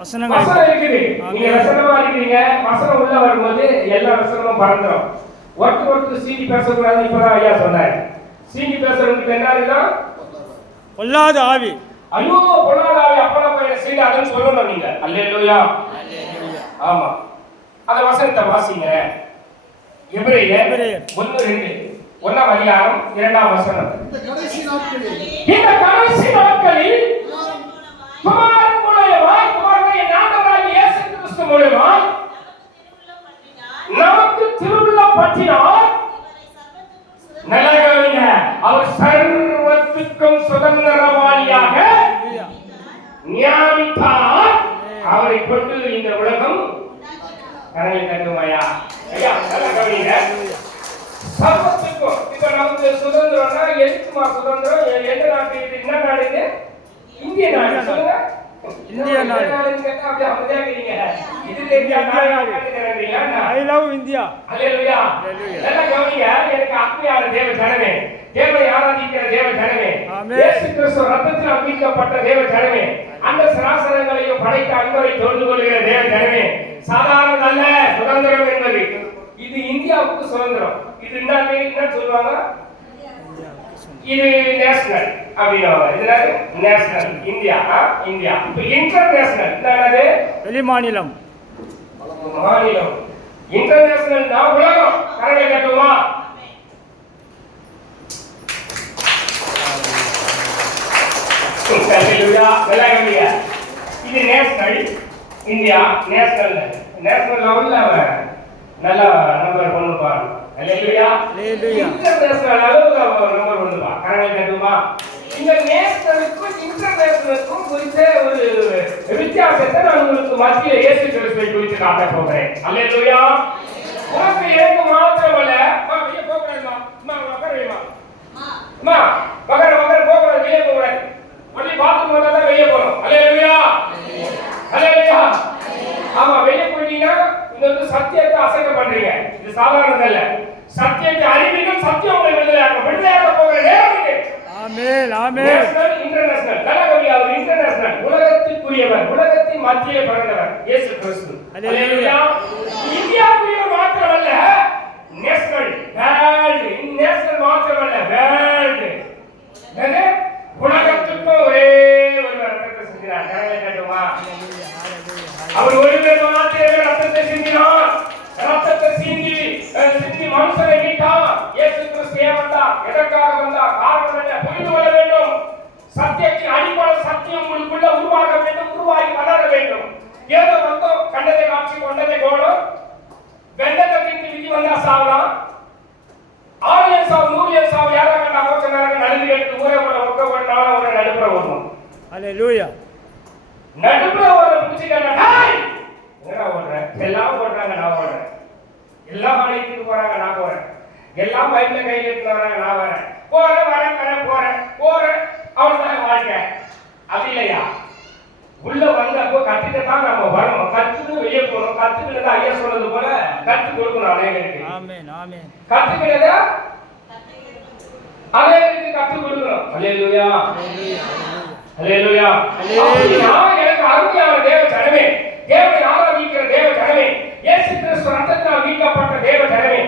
வசனம் இருக்குது. நீங்க வசனமா இருக்கிறீங்க. வசனம் உள்ள வரும்போது எல்லா வசனமும் பறந்துடும். ஒருத்தர் சீனி பேசக்கூடாது. இப்பதான் ஐயா சொன்னாரு. சீனி பேசுறதுக்கு என்ன இருக்குதான்? பொல்லாத ஆவி. ஐயோ பொல்லாத ஆவி அப்பளம் போய் செய்யாதுன்னு சொல்லணும் நீங்க. அல்லேலூயா. ஆமா. அந்த வசனத்தை வாசிங்க. எபிரேயர் 1:2 1ஆம் அதிகாரம் 2ஆம் வசனம். இந்த கடைசி நாட்களில் குமாரன் மூலமாய் குமாரனை ஆண்டவராகிய இயேசு கிறிஸ்து மூலமாய் நமக்கு திருவுள்ளம் பற்றினார். நல்லவங்க அவர் சர்வத்துக்கும் சுதந்திரவாளியாக நியமித்தார். அவரை கொண்டு இந்த உலகம் கரங்களை தட்டுமாயா. ஐயா நல்லா கவனிங்க. சர்வத்துக்கும் இப்ப நமக்கு சுதந்திரம்னா எதுக்குமா சுதந்திரம்? எந்த நாட்டு இது? என்ன நாடு இது? இந்திய நாடு. சொல்லுங்க. இந்திய நாடு. அப்படியே அமைதியா இருக்கீங்க. இது இந்தியா நாடு. I love India. அல்லேலூயா. நல்லா கவனிங்க. எனக்கு ஆத்மீயான தேவ ஜனமே, தேவனை ஆராதிக்கிற தேவ ஜனமே, இயேசு கிறிஸ்து ரத்தத்தினால் மீட்கப்பட்ட தேவ ஜனமே, அந்த சராசரங்களையும் படைத்த அன்பரை தொழுது கொள்கிற தேவ ஜனமே, சாதாரண அல்ல சுதந்திரம் என்பது. இது இந்தியாவுக்கு சுதந்திரம். இது என்ன சொல்லுவாங்க? இது நேஷனல் அப்படின்னுவாங்க. இது நேஷனல் இந்தியா. இந்தியா. இப்போ இன்டர்நேஷனல் என்னது? வெளி மாநிலம். மாநிலம். இன்டர்நேஷனல் தான் உலகம். கரங்களை கட்டுமா? இது நேஷனல் இந்தியா. நேஷனல் நேஷனல் லெவல்ல நல்ல நம்பர் 1 பாருங்க. அல்லேலூயா. இன்டர்நேஷனல் அளவுல நம்பர் 1 பா. கரங்களை கட்டுமா? இந்த நேஷனலுக்கும் இன்டர்நேஷனலுக்கும் குறித்த ஒரு வித்தியாசத்தை நான் உங்களுக்கு மத்திய இயேசு கிறிஸ்துவை குறித்து காட்ட போகிறேன். அல்லேலூயா. உனக்கு எனக்கு மாத்திரமல்ல. வெளியே போகக்கூடாதுமா. உட்கார வைமா. போகக்கூடாது. வெளியே போகக்கூடாது. ஒன்லி பாத்ரூம் வந்தா தான் வெளியே போகணும். அல்லேலூயா. அல்லேலூயா. ஆமா, வெளியே போயிட்டீங்கன்னா இந்த சத்தியத்தை அசைக்க பண்றீங்க. இது சாதாரணது அல்ல. சத்தியத்தை அறிவீர்கள். சத்தியம் உங்களை விடுதலையாக்க போகிற நேரம் இது. ஆமென். ஆமென். National international. நல்லபடியா அவர் இன்டர்நேஷனல். உலகத்துக்குரியவர். உலகத்தின் மத்தியிலே பிறந்தவர் இயேசு கிறிஸ்து. அல்லேலூயா. இந்தியாவுக்குரியவர் மாத்திரமல்ல, நேஷனல் வேர்ல்ட். நேஷனல் மாத்திரமல்ல, வேர்ல்ட். என்ன? உலகத்துக்கும் ஒரே ஒரு ரத்தத்தை சிந்தினார். கரங்களை கட்டுமா? அவர் ஒருவர் மாத்திரமே ரத்தத்தை சிந்தினார். ரத்தத்தை சிந்தி மனுஷனை மீட்டார். இயேசு கிறிஸ்து ஏன் வந்தார்? எதற்காக வந்தார்? காரணம் என்ன? புரிந்து கொள்ள வேண்டும். சத்தியத்தின் அடிப்படை சத்தியம் உங்களுக்குள்ள உருவாக வேண்டும். உருவாகி வளர வேண்டும். ஏதோ வந்தோம், கண்டதை காட்சி கொண்டதை கோலம், வெண்டத்தை திட்டு விதி வந்தா சாவலாம். 6 சாவு 100 சாவு யாரா கண்ட அவசரம் நடுவில் எடுத்து ஊரே கூட ஒக்க போட்டாலும் ஒரு நடுப்புற ஓடணும். அல்லேலூயா. நடுப்புற ஓட பிடிச்சிட்டாங்க. டேய் என்னடா ஓடுற? எல்லாம் ஓடுறாங்க, நான் ஓடுறேன். எல்லாம் ஆலயத்துக்கு போறாங்க, நான் போறேன். எல்லாம் பைபிள கையில எடுத்து வராங்க, நான் வரேன். போறேன். அவ்வளவுதான் வாழ்க்கை. அப்படி இல்லையா? உள்ள வந்தப்போ கத்துக்கத்தான் நம்ம வரணும். கத்துன்னு வெளியே போகணும். கத்துக்கிறத ஐயா சொன்னது போல கத்து கொடுக்கணும் அநேகருக்கு. ஆமென். ஆமென். கத்துக்கிறத அநேகருக்கு கத்து கொடுக்கணும். அல்லேலூயா. அல்லேலூயா. நான் எனக்கு அருமையான தேவ ஜனமே, தேவனை ஆராதிக்கிற தேவ ஜனமே, இயேசு கிறிஸ்து ரத்தத்தால் மீட்கப்பட்ட தேவ ஜனமே,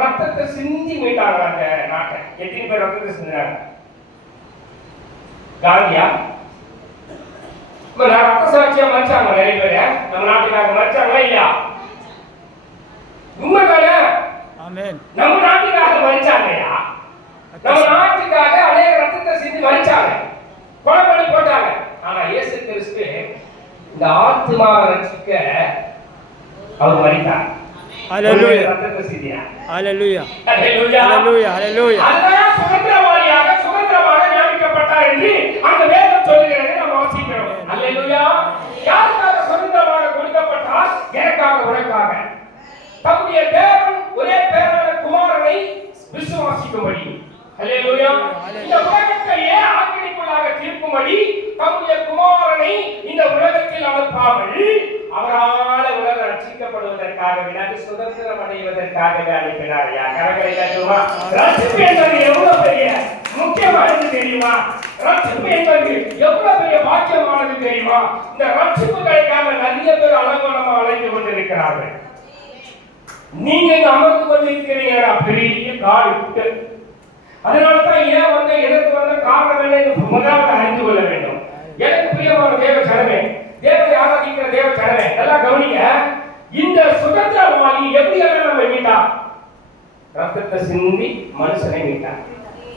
ரத்தத்தை சிந்தி மீட்டாங்க அந்த நாட்டை. எத்தனை பேர் ரத்தத்தை சிந்தினாங்க? காந்தியா ரத்த சாட்சியா மறிச்சாங்க நிறைய பேர். நம்ம நாட்டுக்காக மறிச்சாங்களா இல்லையா? உண்மைதானே? ஆமென். நம்ம நாட்டுக்காக மறிச்சாங்கயா. நம்ம நாட்டுக்காக அநேக ரத்தத்தை சிந்தி மறிச்சாங்க, கொலை பண்ணி போட்டாங்க. ஆனா இயேசு கிறிஸ்து இந்த ஆத்மாவை ரட்சிக்க அவர் மரித்தார். அல்லேலூயா. ரத்தத்தை சிந்தினார். அல்லேலூயா. அல்லேலூயா. அல்லேலூயா. அல்லேலூயா. அதான் சுதந்திரமாக நியமிக்கப்பட்டார் என்று அந்த வேதம் சொல்லுகிறது. நாம் வாசிக்கிறோம். அல்லேலூயா. யாருக்காக சுதந்திரமாக கொடுக்கப்பட்டார்? எனக்காக, உனக்காக. தம்முடைய தேவன் ஒரே பேரான குமாரனை விசுவாசிக்கும்படி. அல்லேலூயா. இந்த உலகத்தையே ஆக்கிரமிப்புள்ளாக தீர்க்கும்படி தம்முடைய குமாரனை இந்த உலகத்தில் அனுப்பாமல் அவரால் உலகம் ரட்சிக்கப்படுவதற்காக வினாடி சுதந்திரம் அடைவதற்காக அனுப்பினார். கரங்களை தட்டுமா? ரட்சிப்பு என்பது எவ்வளவு பெரிய முக்கியமானது தெரியுமா? ரட்சிப்பு என்பது எவ்வளவு பெரிய பாக்கியமானது தெரியுமா? இந்த ரட்சிப்பு கிடைக்காம நிறைய பேர் அலங்கோலமா அழைத்து கொண்டிருக்கிறார்கள். நீங்க அமர்ந்து கொண்டிருக்கிறீங்களா பெரிய காடு. அதனாலதான் ஏன் வந்த எதற்கு வந்த காரணம் என்ன முதலாவது அறிந்து கொள்ள வேண்டும். எனக்கு பிரியமான தேவ ஜனமே, தேவனை ஆராதிக்கிற தேவ ஜனமே, எல்லாம் கவனிங்க. இந்த சுதந்திரவாளி எப்படி நம்ம மீட்டான்? ரத்தத்தை சிந்தி மனுஷனை மீட்டான்.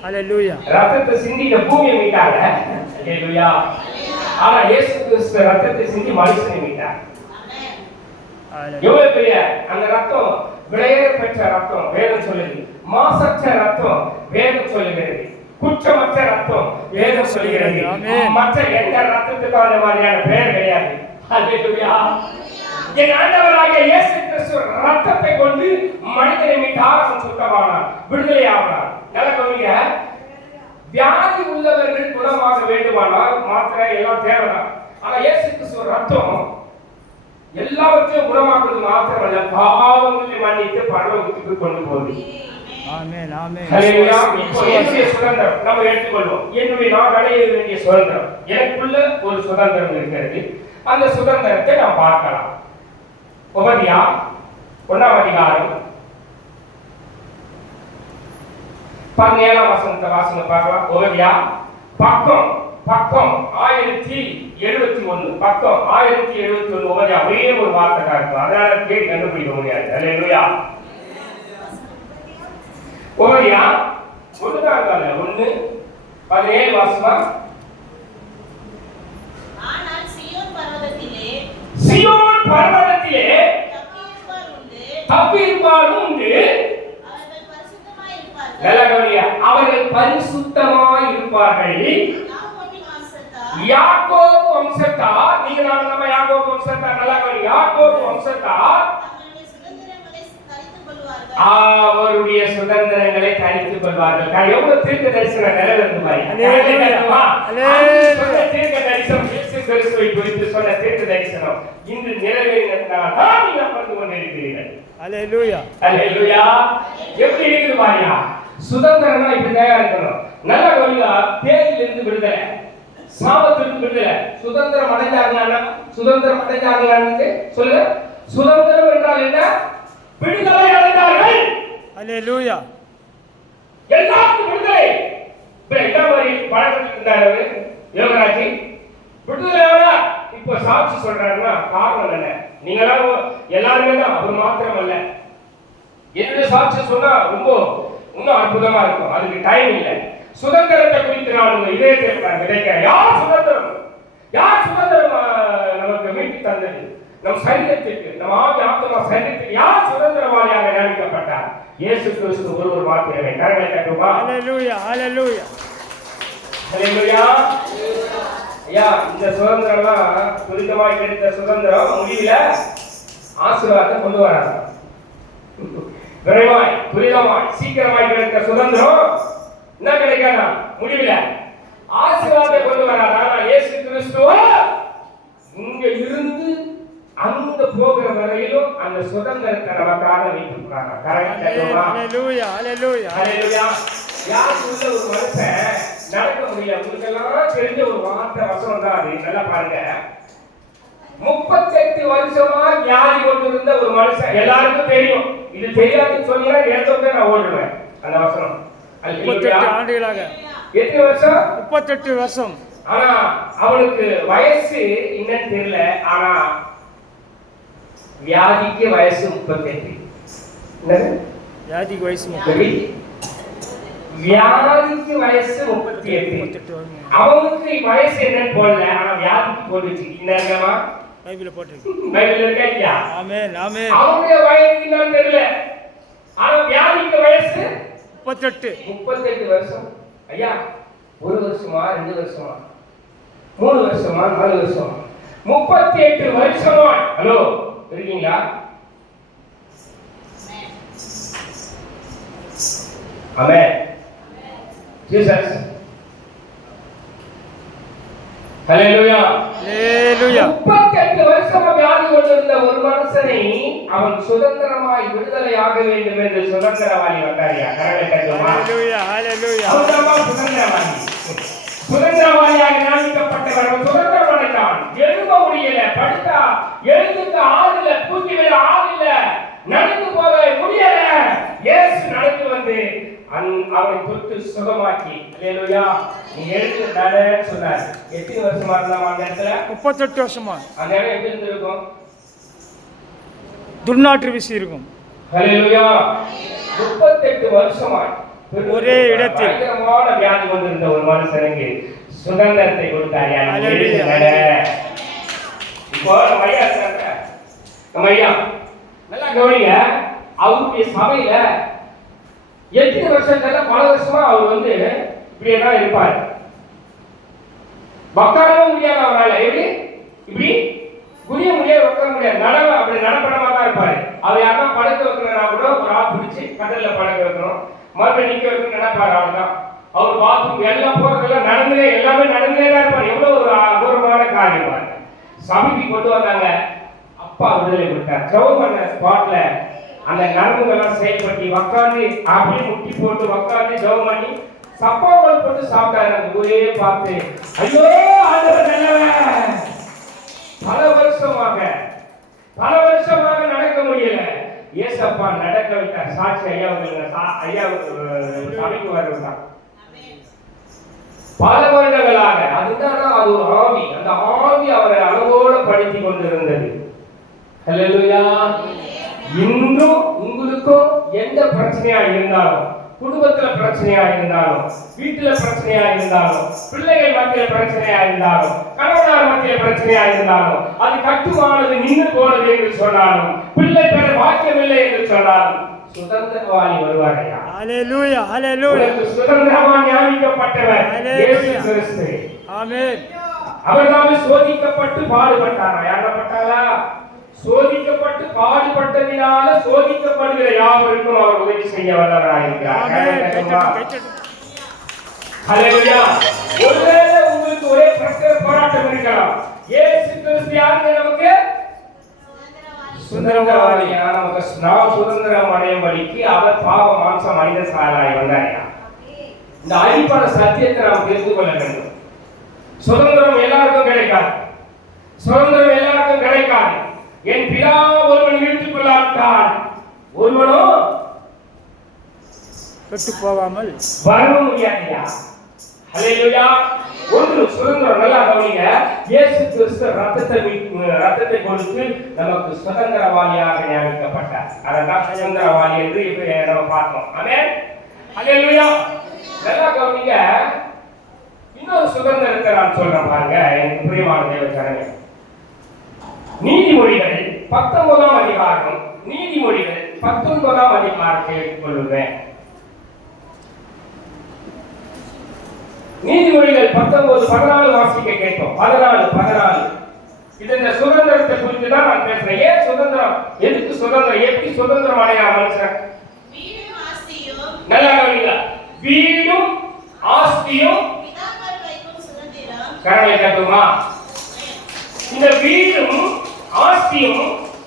ஹல்லேலூயா. ரத்தத்தை சிந்தி இந்த பூமியை மீட்டாங்க. ஹல்லேலூயா. ஆனா இயேசு கிறிஸ்து ரத்தத்தை சிந்தி மனுஷனை மீட்டார். எவ்வளவு பெரிய அந்த ரத்தம், விலையேற பெற்ற ரத்தம் வேதம் சொல்லுது. மாசற்ற ரத்தம் வேதம் சொல்லுகிறது. குற்றமற்ற ரத்தம் வேதம் சொல்லுகிறது. மற்ற எந்த ரத்தத்துக்கும் அந்த மாதிரியான பெயர் கிடையாது. ஹல்லேலூயா. என் ஆண்டவராகிய இயேசு கிறிஸ்து ரத்தத்தை கொண்டு மனிதனை மீட்டார். அவன் சுத்தமானார், விடுதலை ஆனார். நல்ல கவனிங்க. வியாதி உள்ளவர்கள் குணமாக வேண்டுமானால் மாத்திரை எல்லாம் தேவைதான். ஆனா இயேசு கிறிஸ்து ரத்தம் எல்லாவற்றையும் குணமாக்குறது மாத்திரமல்ல, பாவங்களை மன்னித்து பரலோகத்துக்கு கொண்டு போகுது. ஆமென் ஆமென். ஹல்லேலூயா. இப்போ என்னுடைய சுதந்திரம் நம்ம எடுத்துக்கொள்வோம். என்னுடைய நான் அடைய வேண்டிய சுதந்திரம், எனக்குள்ள ஒரு சுதந்திரம் இருக்கிறது. அந்த சுதந்திரத்தை நாம் பார்க்கலாம். உபதியா 1ஆம் அதிகாரம் 17ஆம் வசனத்தை வாசிங்க பார்க்கலாம். உபதியா பக்கம் 1071, பக்கம் 1071. உபதியா ஒரே ஒரு வார்த்தை தான் இருக்கும், அதனால கேட்டு கண்டுபிடிக்க முடியாது. ஹல்லேலூயா. உபதியா 1:17 வாசிமா. ஆனால் சீயோன் பர்வதத்திலே தப்பியிருப்பார் உண்டு. அவர்கள் பரிசுத்தமாய் இருப்பார்கள். யாக்கோபு வம்சத்தார், நீங்க நம்ம யாக்கோபு வம்சத்தார், நல்லா கவனிங்க. யாக்கோபு வம்சத்தார் அவருடைய சுதந்திரங்களை தரித்துக் கொள்வார்கள். எவ்வளவு தீர்க்க தரிசனம் நிறைவேறுது பாருங்க. தீர்க்க தரிசனம் இயேசு கிறிஸ்துவை குறித்து சொன்ன தீர்க்க தரிசனம் இன்று நிறைவேறினதால் தான் நீங்க அமர்ந்து கொண்டிருக்கிறீர்கள். ஹல்லேலூயா. ஹல்லேலூயா. எப்படி இருக்குது பாருங்க. சுதந்திரம்னா இப்படிதான் இருக்கணும். நல்ல கவனிங்க. பேயிலிருந்து விடுதலை, சாபத்திலிருந்து விடுதலை. சுதந்திரம் அடைஞ்சார்களா? சுதந்திரம் அடைஞ்சார்களான்னு சொல்லுங்க. சுதந்திரம் என்றால் என்ன? விடுதலை அடைந்தார்கள். ஹல்லேலூயா. எல்லாருக்கும் விடுதலை. இப்ப என்ன மாதிரி பழக்கத்தில் இருந்தாரு யோகராஜி? விடுதலை. இப்ப சாட்சி சொல்றாருன்னா காரணம் என்ன? நீங்க எல்லாருமே தான், அவர் மாத்திரம் அல்ல. என்னுடைய சாட்சி சொன்னா ரொம்ப இன்னும் அற்புதமா இருக்கும். அதுக்கு டைம் இல்லை. சுதந்திரத்தை குறித்து நான் உங்க இதயத்தை விதைக்கிறேன். யார் சுதந்திரம்? யார் சுதந்திரம் நமக்கு மீட்டு தந்தது? நம் சரீரத்திற்கு, நம் ஆவி ஆத்மா சரீரத்திற்கு யார் சுதந்திரவாளியாக நியமிக்கப்பட்டார்? இயேசு கிறிஸ்து ஒருவர் மாத்திரமே. கரங்களை தட்டுமா. ஹல்லேலூயா. ஹல்லேலூயா. ஹல்லேலூயா. ஐயா, இந்த சுதந்திரம்லாம் துரிதமாய் கிடைத்த சுதந்திரம் முடியல ஆசீர்வாதத்தை கொண்டு வராங்க. விரைவாய், துரிதமாய், சீக்கிரமாய் கிடைத்த சுதந்திரம் என்ன கிடைக்காதா? முடியல ஆசீர்வாதத்தை கொண்டு வராங்க. ஆனால் இயேசு கிறிஸ்துவ இங்க இருந்து அங்க போகிற வரையிலும் அந்த சுதந்திரத்தை நமக்காக வைத்திருக்கிறாங்க. ஹல்லேலூயா. ஹல்லேலூயா. ஹல்லேலூயா. யாருக்குள்ள ஒரு மனுஷன் நடக்க முடியல, உங்களுக்கு எல்லாம் தெரிஞ்ச ஒரு வார்த்தை வசனம் தான் அது. நல்லா பாருங்க. 38 வருஷமா வியாதி கொண்டிருந்த ஒரு மனுஷன், எல்லாருக்கும் தெரியும். இது தெரியாதுன்னு சொன்னீங்கன்னா எடுத்தோட நான் ஓடுவேன் அந்த வசனம். 38 ஆண்டுகளாக. எத்தனை வருஷம்? 38 வருஷம். ஆனா அவனுக்கு வயசு என்னன்னு தெரியல. ஆனா வியாதிக்கு வயசு 38. என்னது? வியாதிக்கு வயசு 30. வியாதிக்கு வயசு 38. அவனுக்கு வயசு என்னன்னு போடல, ஆனா வியாதிக்கு போட்டுச்சு. என்னமா பைபிள்ல போட்டுருக்கு. பைபிள்ல இருக்கா இல்லையா? ஆமென் ஆமென். அவனுடைய வயசு என்னன்னு தெரியல, ஆனா வியாதிக்கு வயசு 38 வருஷம். ஐயா, 1 வருஷமா 2 வருஷமா 3 வருஷமா 4 வருஷமா 38 வருஷமா? ஹலோ, இருக்கீங்களா? ஆமென். ஜீசஸ் ஹல்லேலூயா. ஹல்லேலூயா. 38 வருஷமா வியாதி கொண்டிருந்த ஒரு மனுஷனை அவன் சுதந்திரமாய் விடுதலையாக வேண்டும் என்று சுதந்திரவாளி வந்தாரியா. கரங்களை தட்டுமா. ஹல்லேலூயா. ஹல்லேலூயா. அவர்தான் சுதந்திரவாளி. சுதந்திரவாளியாக நியமிக்கப்பட்டவர். அவன் சுதந்திரம் அடைந்தான். எழும்ப முடியல, படுத்தா எழுந்துக்க ஆளில்ல, தூக்கி விட ஆளில்ல, நடந்து போக முடியல. இயேசு நடந்து வந்து அவனை தொட்டு சுகமாக்கி, ஹல்லேலூயா, நீ எழுந்து நட சொன்னார். எத்தனை வருஷமா இருந்தான் அந்த இடத்துல? 38 வருஷமா. அந்த இடம் எப்படி இருந்திருக்கும்? துர்நாற்று வீசி இருக்கும். ஹல்லேலூயா. 38 வருஷமா ஒரே இடத்தில் பயங்கரமான வியாதி கொண்டிருந்த ஒரு மனுஷனுக்கு சுதந்திரத்தை கொடுத்தார். இப்போ நம்ம ஐயா இருக்காங்க, நம்ம ஐயா நல்லா கவனிங்க. அவருடைய சபையில எத்தனை வருஷத்துல பல வருஷமா அவர் வந்து இப்படியே தான் இருப்பார். உட்காரவும் முடியாது அவரால். எப்படி இப்படி குனிய முடியாது, உட்கார முடியாது, நடவ அப்படி நடப்படமா தான் இருப்பாரு. அவர் யாரா படுக்க வைக்கணும்னா கூட ஒரு ஆள் பிடிச்சி கடல்ல படுக்க வைக்கணும், மறுபடியும் நிக்க வைக்கணும்னு நினைப்பாரு. அவ்வளவுதான். அவர் பாத்ரூம் எல்லாம் போறதெல்லாம் நடந்தே, எல்லாமே நடந்தே தான் இருப்பார். எவ்வளவு ஒரு அபூர்வமான காரியம் பாருங்க. சபைக்கு கொண்டு வந்தாங்க, அப்பா விடுதலை கொடுத்தார். ஜெபம் பண்ண ஸ்பாட்ல அந்த நரம்புகள்லாம் செயல்பட்டு உட்காந்து அப்படி முட்டி போட்டு உட்காந்து ஜெபம் பண்ணி சப்பாக்கள் போட்டு சாப்பிட்டாரு. அந்த ஊரே பார்த்து ஐயோ ஆண்டவர் நல்லவன். பல வருஷமாக நடக்க முடியல. ஏசப்பா நடக்க வைத்தார். சாட்சி ஐயா சபைக்கு வருவாங்க பல வருடங்களாக. அதுதான் அது ஒரு ஆவி. அந்த ஆவி அவரை அளவோடு படுத்தி கொண்டிருந்தது. ஹல்லேலூயா. இன்னும் உங்களுக்கும் எந்த பிரச்சனையா இருந்தாலும், குடும்பத்துல பிரச்சனையா இருந்தாலும், வீட்டுல பிரச்சனையா இருந்தாலும், பிள்ளைகள் மத்தியில பிரச்சனையா இருந்தாலும், கணவனார் மத்தியில பிரச்சனையா இருந்தாலும், அது கட்டுமானது நின்று போனது என்று சொன்னாலும், பிள்ளை பெற வாக்கியமில்லை என்று சொன்னாலும் சுதந்திரவாளி வருவாரையா. ஹல்லேலூயா. ஹல்லேலூயா. சுதந்திரமாய் நியமிக்கப்பட்டவர் இயேசு கிறிஸ்து. ஆமென். அவர்தாமே சோதிக்கப்பட்டு பாடுபட்டாரா. யாரப்பட்டாரா? சோதிக்கப்பட்டு பாடுபட்டதினால சோதிக்கப்படுகிற யாவருக்கும் அவர் உதவி செய்ய வல்லவராய் இருக்கிறார். ஹல்லேலூயா. ஒருவேளை உங்களுக்கு ஒரே பிரச்சனை போராட்டம் இருக்கலாம். இயேசு கிறிஸ்து யாருங்க? நமக்கு சுதந்திரவாளி. நமக்கு நாம் சுதந்திரம் அடையும்படிக்கு அவர் பாவ மாம்சம் மனித சாராய் வந்தாரையா. இந்த அடிப்படை சத்தியத்தை நாம் தெரிந்து கொள்ள வேண்டும். சுதந்திரம் எல்லாருக்கும் கிடைக்காது. சுதந்திரம் எல்லாருக்கும் கிடைக்காது. என் பிதா ஒருவன் இழுத்துக் கொள்ளாவிட்டால் ஒருவனும் கெட்டு போகாமல் வரவும் முடியாதுயா. ஹல்லேலூயா. ஒன்று சுதந்திரம். நல்லா கவனிங்க. இயேசு கிறிஸ்து ரத்தத்தை கொடுத்து நமக்கு சுதந்திரவாளியாக நியமிக்கப்பட்டார். அதான் சுதந்திரவாளி என்று நம்ம பார்த்தோம். ஆமென். ஹல்லேலூயா. நல்லா கவனிங்க. இன்னொரு சுதந்திரத்தை நான் சொல்றேன் பாருங்க, எனக்கு பிரியமான தேவ ஜனமே. நீதிமொழிகள் 19ஆம் அதிகாரம், நீதிமொழிகள் 19ஆம் அதிகாரத்தை எடுத்துக்கொள்ளுவேன். நீதிமொழிகள் 19:14 வாசிக்க கேட்போம். 14 இது இந்த சுதந்திரத்தை குறித்து தான் நான் பேசுறேன். ஏன் சுதந்திரம், எதுக்கு சுதந்திரம், எப்படி சுதந்திரம் அடையலாம் மனுஷன்? நல்லா கவனிங்க. வீடும் ஆஸ்தியும் கரங்களை தட்டுமா. இந்த வீடும் ஆஸ்தியும்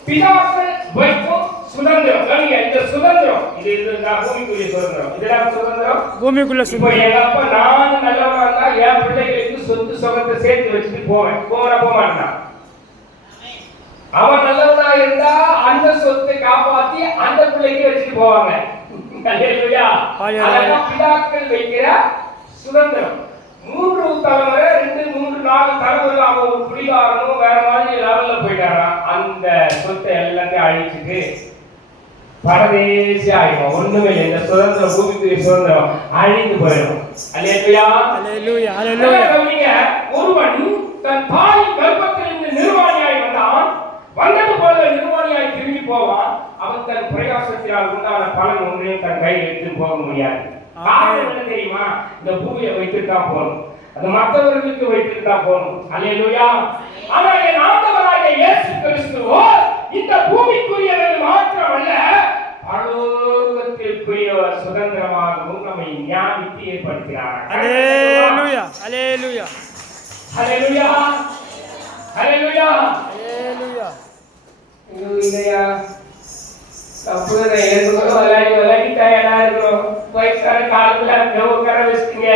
பிதாக்கள் வைக்கும் சுதந்திரம். இந்த சுதந்திரம் இது பூமிக்குரிய சுதந்திரம். இதெல்லாம் சுதந்திரம் பூமிக்குள்ள சுதந்திரம். எங்க அப்பா நான் நல்லவனா இருந்தா என் பிள்ளைகளுக்கு சொத்து சுகத்தை சேர்த்து வச்சுட்டு போவேன். போக மாட்டான். அவன் நல்லவனா இருந்தா அந்த சொத்தை காப்பாத்தி அந்த பிள்ளைக்கு வச்சுட்டு போவாங்க. பிதாக்கள் வைக்கிற சுதந்திரம். 3 தலைமுறை 2-3-4 தலைமுறை அவன் ஒரு குடிகாரனும் வேற மாதிரி லெவல்ல போயிட்டாரான். அந்த சொத்தை எல்லாத்தையும் அழிச்சுட்டு பரதேசி ஆயிடும். ஒண்ணுமே இல்லை. இந்த சுதந்திரம், பூமிக்குரிய சுதந்திரம் அழிந்து போயிடும். அல்லேலூயா. அல்லேலூயா. அல்லேலூயா. ஒருவன் தன் தாயின் கர்ப்பத்திலிருந்து நிர்வாணியாய் வந்தான். வந்தது போல நிர்வாணியாய் திரும்பி போவான். அவன் தன் பிரயாசத்தினால் உண்டான பலன் ஒன்றையும் தன் கையில் எடுத்து போக முடியாது. காரணம் என்ன தெரியுமா? இந்த பூமியை வைத்துட்டு தான் போகணும். அது மற்றவர்களுக்கு வைத்துட்டு தான் போகணும். அல்லேலூயா. ஆனால் என் ஆண்டவராகிய இயேசு கிறிஸ்துவோ இந்த பூமிக்குரியவர்கள் மாத்திரமல்ல, பரலோகத்திற்குரியவர் சுதந்திரமாகவும் நம்மை ஞானித்து ஏற்படுத்தினார். அல்லேலூயா. அல்லேலூயா. ஹalleluya ஹalleluya ஹalleluya. இல்லையா தப்பு. எனக்கு விளையாடி டயர்டா இருக்கணும். வயசான காலத்துல உட்கார வச்சுட்டீங்க.